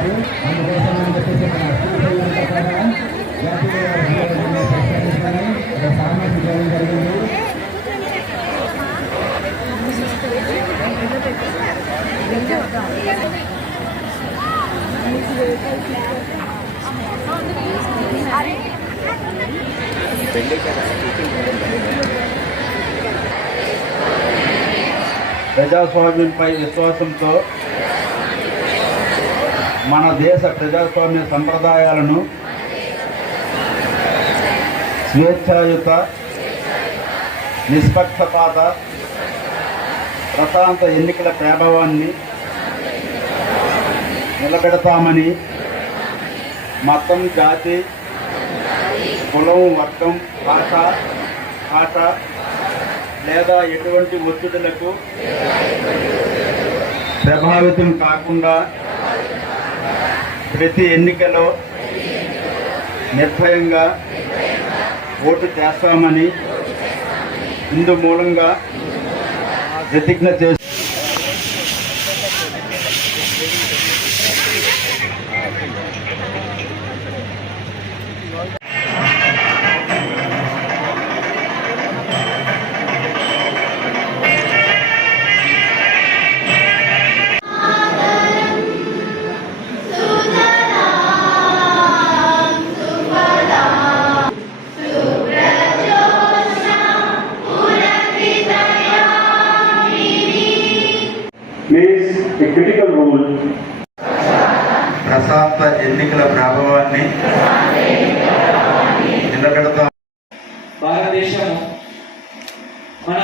చేస్తున్నారు. అందుకోసం అని చెప్పేసి సామాజిక జరిగింది. ప్రజాస్వామ్యంపై విశ్వాసంతో మన దేశ ప్రజాస్వామ్య సంప్రదాయాలను స్వేచ్ఛాయుత, నిష్పక్షపాత, ప్రశాంత ఎన్నికల ప్రభావాన్ని నిలబెడతామని మతం, జాతి, కులం, వర్గం, భాష లేదా ఎటువంటి ఒత్తిడులకు ప్రభావితం కాకుండా ప్రతి ఎన్నికలో నిర్భయంగా ఓటు చేస్తామని ఇందు మూలంగా ప్రతిజ్ఞ చేసి plays a critical role. ప్రశాంత ఎన్నికల ప్రభావాన్ని నిలబెడతాం. భారతదేశం మన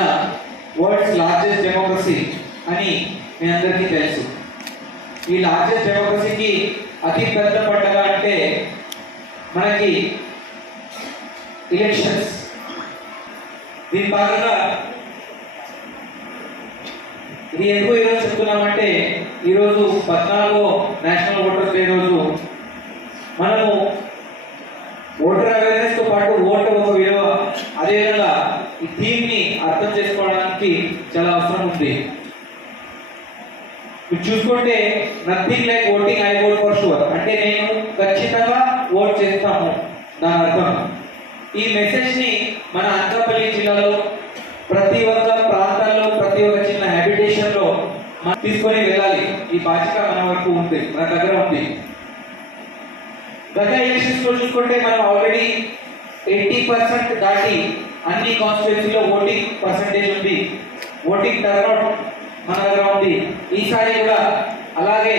వరల్డ్స్ లార్జెస్ట్ డెమోక్రసీ అని మీ అందరికీ తెలుసు. ఈ లార్జెస్ట్ డెమోక్రసీకి అతి పెద్ద పండుగ అంటే మనకి ఎలక్షన్స్. దీని భాగంగా ఇది ఎందుకు ఈరోజు చెప్తున్నామంటే, ఈరోజు 14వ నేషనల్ ఓటర్స్ డే రోజు మనము ఓటర్ అవేర్నెస్ తో పాటు ఓటు ఒక విలువ, అదేవిధంగా ఈ థీమ్ ని అర్థం చేసుకోవడానికి చాలా అవసరం ఉంది. మీరు చూసుకుంటే nothing like voting, I vote for sure అంటే నేను ఖచ్చితంగా ఓట్ చేస్తాను దాని అర్థం. ఈ మెసేజ్ ని మన అనకాపల్లి జిల్లాలో ప్రతి ఒక్క ప్రాంతాల్లో, ప్రతి ఒక్క చిన్న హ్యాబిటేషన్ లో మనం తీసుకొని వెళ్ళాలి. ఈ బాధ్యత మన వరకు ఉంది, మన దగ్గర ఉంది. గత ఎలక్షన్స్ లో చూసుకుంటే మనం ఆల్రెడీ 80% దాటి అన్ని కాన్స్టిట్యూన్సీలో ఓటింగ్ పర్సంటేజ్ ఉంది, ఓటింగ్ టర్నౌట్ మన దగ్గర ఉంది. ఈసారి కూడా అలాగే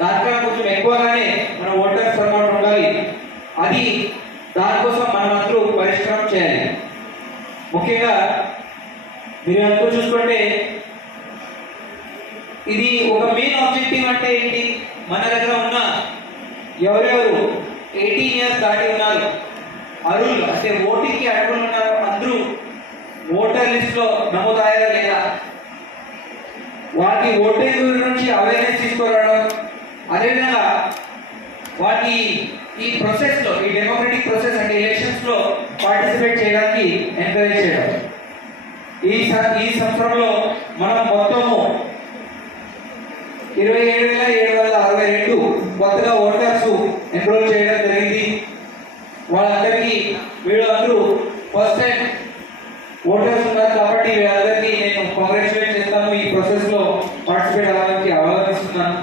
దానికన్నా కొంచెం ఎక్కువగానే మన ఓటర్స్ టర్నౌట్ ఉండాలి. అది దానికోసం మనమందరూ పరిష్కారం చేయాలి. ముఖ్యంగా మీరు అందరూ చూసుకుంటే ఇది ఒక మెయిన్ ఆబ్జెక్టివ్ అంటే ఏంటి, మన దగ్గర ఉన్న ఎవరెవరు 18 ఇయర్స్ దాటి ఉన్నారు, అర్హులు అంటే ఓటింగ్కి అర్హులు ఉన్నారు, అందరూ ఓటర్ లిస్ట్ లో నమోదయ్యారా లేదా, వాటి ఓటింగ్ గురించి అవేర్నెస్ తీసుకురావడం, అదేవిధంగా వాటి ఈ ప్రాసెస్ లో, ఈ డెమోక్రటిక్ ప్రాసెస్ అంటే ఎలక్షన్స్ లో పార్టిసిపేట్ చేయడానికి ఎంకరేజ్ చేయడం. ఈ సంవత్సరంలో మనం మొత్తము 27,762 కొత్తగా ఓటర్స్ ఎన్రోల్ చేయడం జరిగింది. వాళ్ళందరికీ వీళ్ళందరూ ఫస్ట్ టైం ఓటర్స్ ఉన్నారు కాబట్టి వీళ్ళందరికీ నేను కాంగ్రాచులేట్ చేస్తాను. ఈ ప్రాసెస్ లో పార్టిసిపేట్ అవ్వడానికి ఆహ్వానిస్తున్నాను.